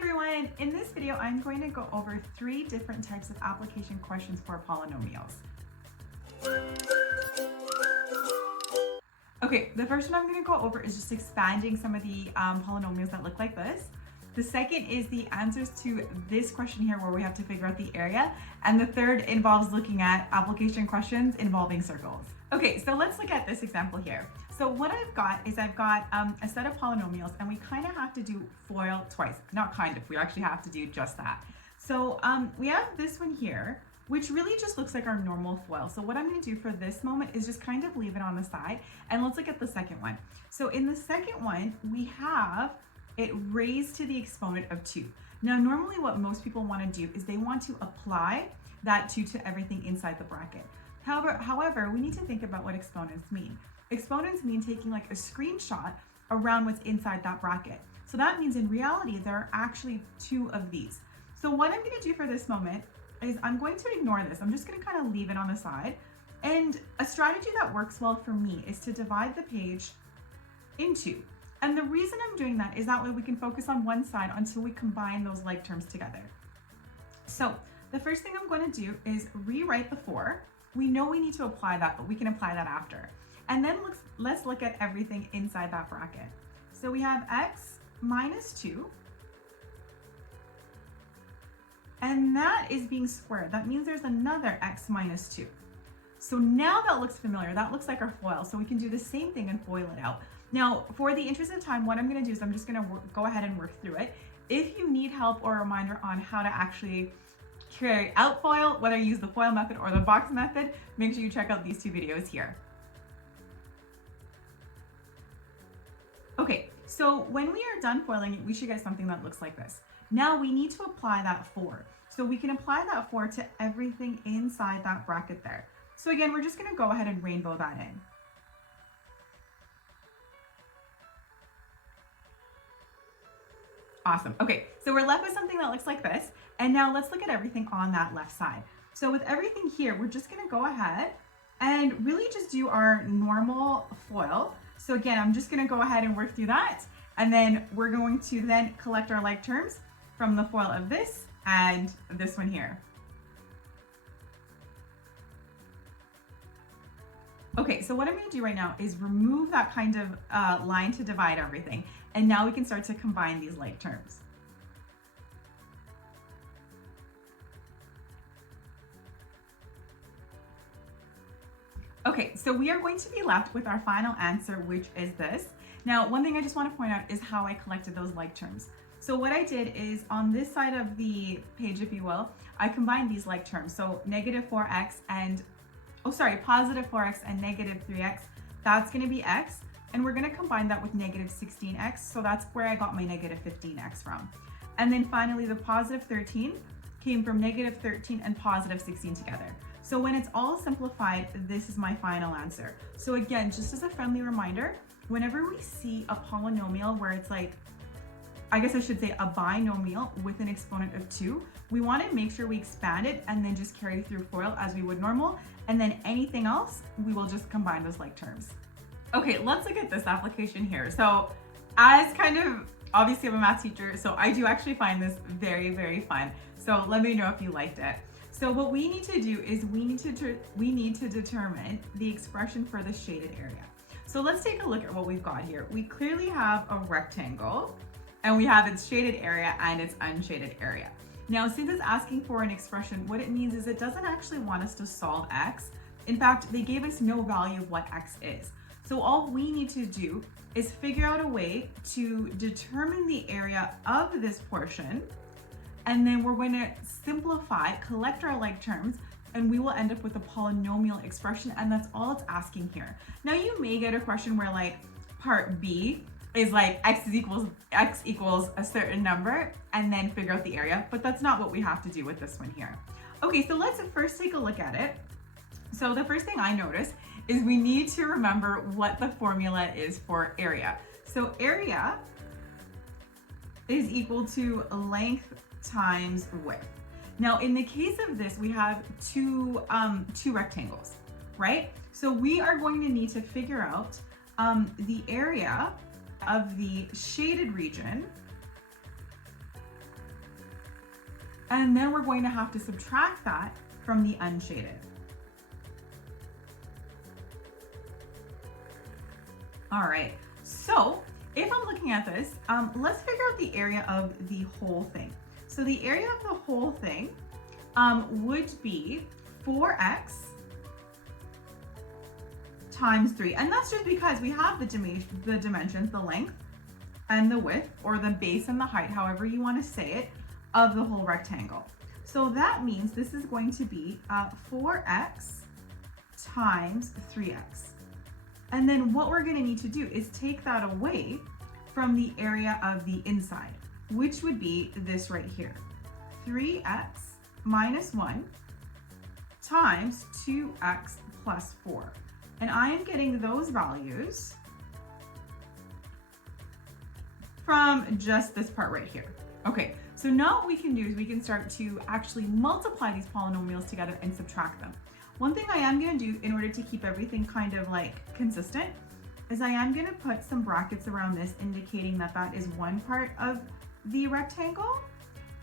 everyone! In this video, I'm going to go over 3 different types of application questions for polynomials. Okay, the first one I'm going to go over is just expanding some of the polynomials that look like this. The second is the answers to this question here where we have to figure out the area. And the third involves looking at application questions involving circles. Okay, so let's look at this example here. So what I've got is I've got a set of polynomials and we kind of have to do FOIL twice. Not kind of, we actually have to do just that. So we have this one here, which really just looks like our normal FOIL. So what I'm going to do for this moment is just kind of leave it on the side and let's look at the second one. So in the second one, we have it raised to the exponent of 2. Now, normally what most people want to do is they want to apply that 2 to everything inside the bracket. However, we need to think about what exponents mean. Exponents mean taking like a screenshot around what's inside that bracket. So that means in reality, there are actually 2 of these. So what I'm going to do for this moment is I'm going to ignore this. I'm just going to kind of leave it on the side. And a strategy that works well for me is to divide the page in 2. And the reason I'm doing that is that way we can focus on one side until we combine those like terms together. So the first thing I'm going to do is rewrite the 4. We know we need to apply that, but we can apply that after. And then let's look at everything inside that bracket. So we have x minus 2. And that is being squared. That means there's another x minus 2. So now that looks familiar. That looks like our FOIL. So we can do the same thing and FOIL it out. Now, for the interest of time, what I'm going to do is I'm just going to go ahead and work through it. If you need help or a reminder on how to actually carry out FOIL, whether you use the FOIL method or the box method, make sure you check out these 2 videos here. Okay, so when we are done foiling it, we should get something that looks like this. Now we need to apply that 4. So we can apply that 4 to everything inside that bracket there. So again, we're just going to go ahead and rainbow that in. Awesome. Okay, so we're left with something that looks like this. And now let's look at everything on that left side. So with everything here, we're just going to go ahead and really just do our normal FOIL. So again, I'm just going to go ahead and work through that. And then we're going to then collect our like terms from the FOIL of this and this one here. Okay, so what I'm going to do right now is remove that kind of line to divide everything. And now we can start to combine these like terms. Okay, so we are going to be left with our final answer, which is this. Now, one thing I just want to point out is how I collected those like terms. So what I did is on this side of the page, if you will, I combined these like terms. So negative 4x and, positive 4x and negative 3x, that's going to be x. And we're going to combine that with negative 16x. So that's where I got my negative 15x from. And then finally, the positive 13 came from negative 13 and positive 16 together. So when it's all simplified, this is my final answer. So again, just as a friendly reminder, whenever we see a polynomial where it's like, I guess I should say a binomial with an exponent of 2, we want to make sure we expand it and then just carry through FOIL as we would normal. And then anything else, we will just combine those like terms. Okay, let's look at this application here. So as kind of, obviously I'm a math teacher, so I do actually find this very, very fun. So let me know if you liked it. So what we need to do is we need to determine the expression for the shaded area. So let's take a look at what we've got here. We clearly have a rectangle and we have its shaded area and its unshaded area. Now, since it's asking for an expression, what it means is it doesn't actually want us to solve x. In fact, they gave us no value of what x is. So all we need to do is figure out a way to determine the area of this portion. And then we're going to simplify, collect our like terms, and we will end up with a polynomial expression. And that's all it's asking here. Now you may get a question where like part B is like x equals a certain number and then figure out the area, but that's not what we have to do with this one here. Okay, so let's first take a look at it. So the first thing I noticed is we need to remember what the formula is for area. So area is equal to length times width. Now, in the case of this, we have two rectangles, right? So we are going to need to figure out the area of the shaded region And then we're going to have to subtract that from the unshaded. All right, so if I'm looking at this, let's figure out the area of the whole thing. So the area of the whole thing would be 4x times 3. And that's just because we have the dimensions, the length and the width, or the base and the height, however you want to say it, of the whole rectangle. So that means this is going to be 4x times 3x. And then what we're going to need to do is take that away from the area of the inside, which would be this right here. 3x minus 1 times 2x plus 4. And I am getting those values from just this part right here. Okay, so now what we can do is we can start to actually multiply these polynomials together and subtract them. One thing I am going to do in order to keep everything kind of like consistent is I am going to put some brackets around this indicating that that is one part of the rectangle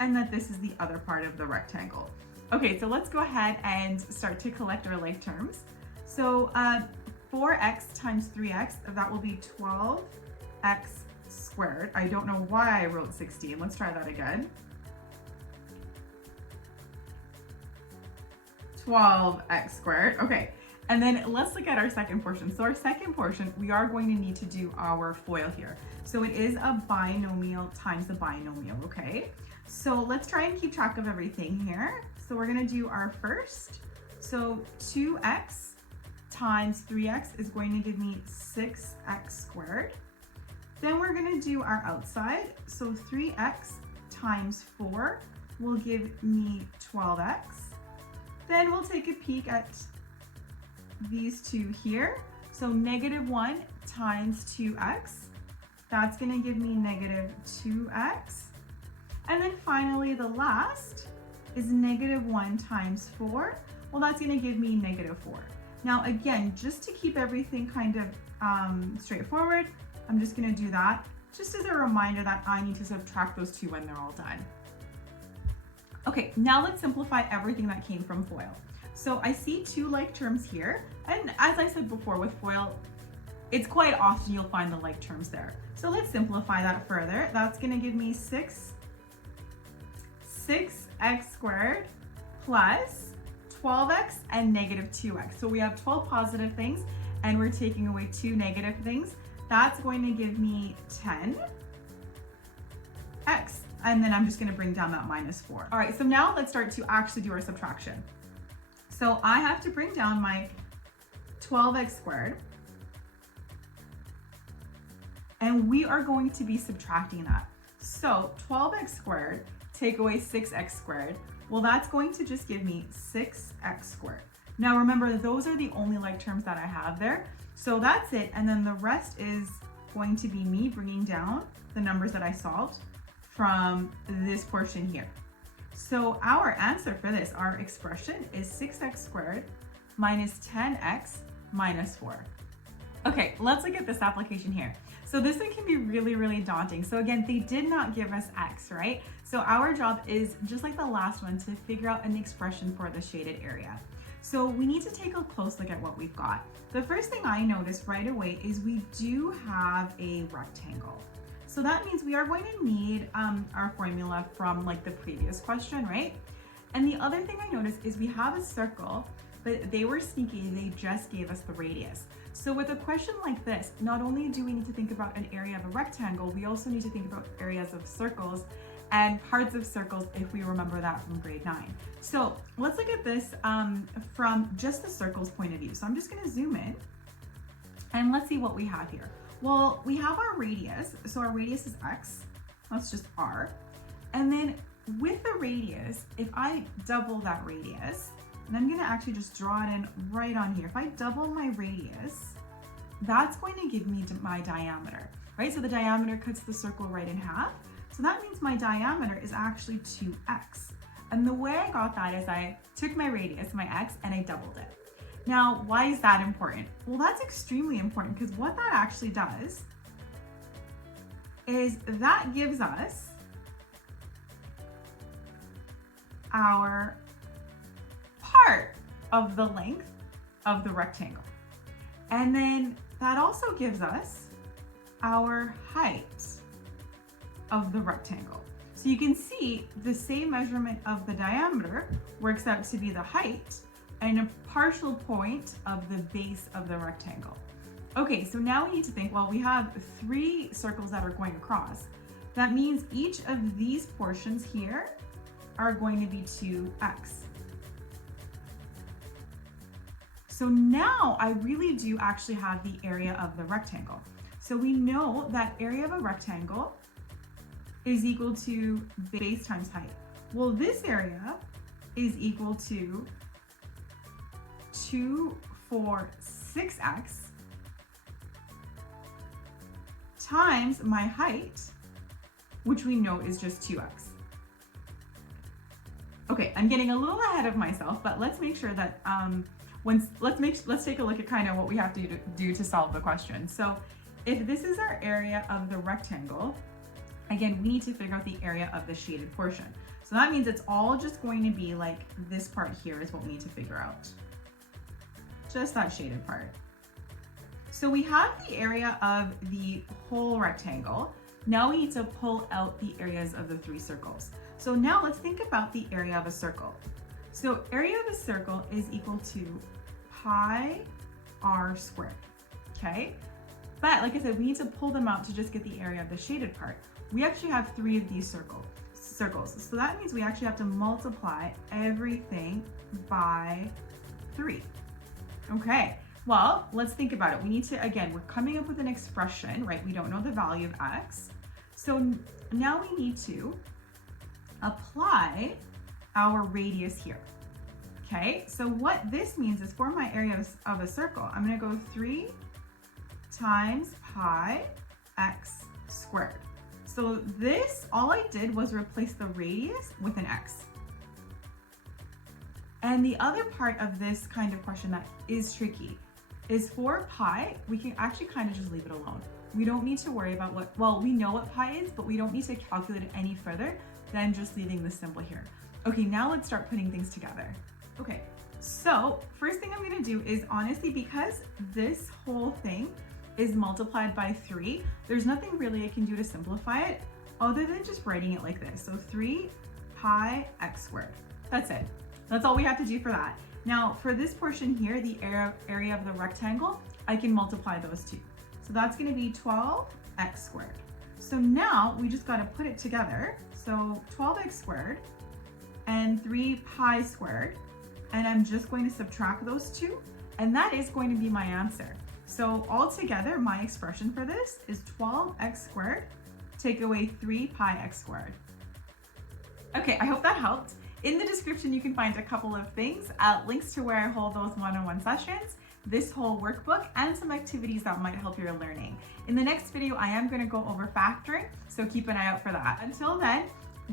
and that this is the other part of the rectangle. Okay, so let's go ahead and start to collect our like terms. So 4x times 3x, that will be 12x squared. I don't know why I wrote 16. Let's try that again. 12x squared. Okay, and then let's look at our second portion. So our second portion, we are going to need to do our FOIL here. So it is a binomial times a binomial, okay? So let's try and keep track of everything here. So we're gonna do our first. So 2x times 3x is going to give me 6x squared. Then we're gonna do our outside. So 3x times 4 will give me 12x. Then we'll take a peek at these two here. So -1 times 2x, that's gonna give me -2x. And then finally the last is -1 times 4. Well, that's gonna give me -4. Now again, just to keep everything kind of straightforward, I'm just gonna do that just as a reminder that I need to subtract those two when they're all done. Okay, now let's simplify everything that came from FOIL. So I see two like terms here, and as I said before with FOIL, it's quite often you'll find the like terms there. So let's simplify that further. That's gonna give me 6x squared plus 12x and -2x. So we have 12 positive things and we're taking away 2 negative things. That's going to give me 10x. And then I'm just going to bring down that -4. All right, so now let's start to actually do our subtraction. So I have to bring down my 12x squared. And we are going to be subtracting that. So 12x squared, take away 6x squared. Well, that's going to just give me 6x squared. Now remember, those are the only like terms that I have there. So that's it. And then the rest is going to be me bringing down the numbers that I solved from this portion here. So our answer for this, our expression, is 6x squared minus 10x minus 4. Okay, let's look at this application here. So this one can be really, really daunting. So again, they did not give us x, right? So our job is, just like the last one, to figure out an expression for the shaded area. So we need to take a close look at what we've got. The first thing I noticed right away is we do have a rectangle. So that means we are going to need our formula from like the previous question, right? And the other thing I noticed is we have a circle, but they were sneaky, they just gave us the radius. So with a question like this, not only do we need to think about an area of a rectangle, we also need to think about areas of circles and parts of circles if we remember that from grade 9. So let's look at this from just the circle's point of view. So I'm just gonna zoom in and let's see what we have here. Well, we have our radius. So our radius is x, that's just r. And then with the radius, if I double that radius, and I'm gonna actually just draw it in right on here. If I double my radius, that's going to give me my diameter, right? So the diameter cuts the circle right in half. So that means my diameter is actually 2x. And the way I got that is I took my radius, my x, and I doubled it. Now, why is that important? Well, that's extremely important because what that actually does is that gives us our part of the length of the rectangle. And then that also gives us our height of the rectangle. So you can see the same measurement of the diameter works out to be the height and a partial point of the base of the rectangle. Okay, so now we need to think, well, we have 3 circles that are going across. That means each of these portions here are going to be 2x. So now I really do actually have the area of the rectangle. So we know that area of a rectangle is equal to base times height. Well, this area is equal to 2, 4, 6x times my height, which we know is just 2x. Okay, I'm getting a little ahead of myself, but let's make sure that let's take a look at kind of what we have to do to solve the question. So if this is our area of the rectangle, again, we need to figure out the area of the shaded portion. So that means it's all just going to be like this part here is what we need to figure out. Just that shaded part. So we have the area of the whole rectangle. Now we need to pull out the areas of the 3 circles. So now let's think about the area of a circle. So area of a circle is equal to pi r squared, okay? But like I said, we need to pull them out to just get the area of the shaded part. We actually have 3 of these circles. So that means we actually have to multiply everything by 3. Okay, well, let's think about it. We need to, again, we're coming up with an expression, right? We don't know the value of x. So now we need to apply our radius here. Okay, so what this means is for my area of a circle, I'm gonna go 3 times pi x squared. So this, all I did was replace the radius with an x. And the other part of this kind of question that is tricky is for pi, we can actually kind of just leave it alone. We don't need to worry about what, well, we know what pi is, but we don't need to calculate it any further than just leaving this symbol here. Okay, now let's start putting things together. Okay, so first thing I'm gonna do is honestly, because this whole thing is multiplied by 3, there's nothing really I can do to simplify it other than just writing it like this. So 3 pi x squared. That's it. That's all we have to do for that. Now for this portion here, the area of the rectangle, I can multiply those two. So that's gonna be 12x squared. So now we just gotta put it together. So 12x squared and 3 pi squared. And I'm just going to subtract those two. And that is going to be my answer. So altogether, my expression for this is 12x squared, take away 3 pi x squared. Okay, I hope that helped. In the description, you can find a couple of things, links to where I hold those one-on-one sessions, this whole workbook, and some activities that might help your learning. In the next video, I am gonna go over factoring, so keep an eye out for that. Until then,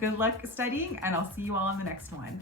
good luck studying, and I'll see you all in the next one.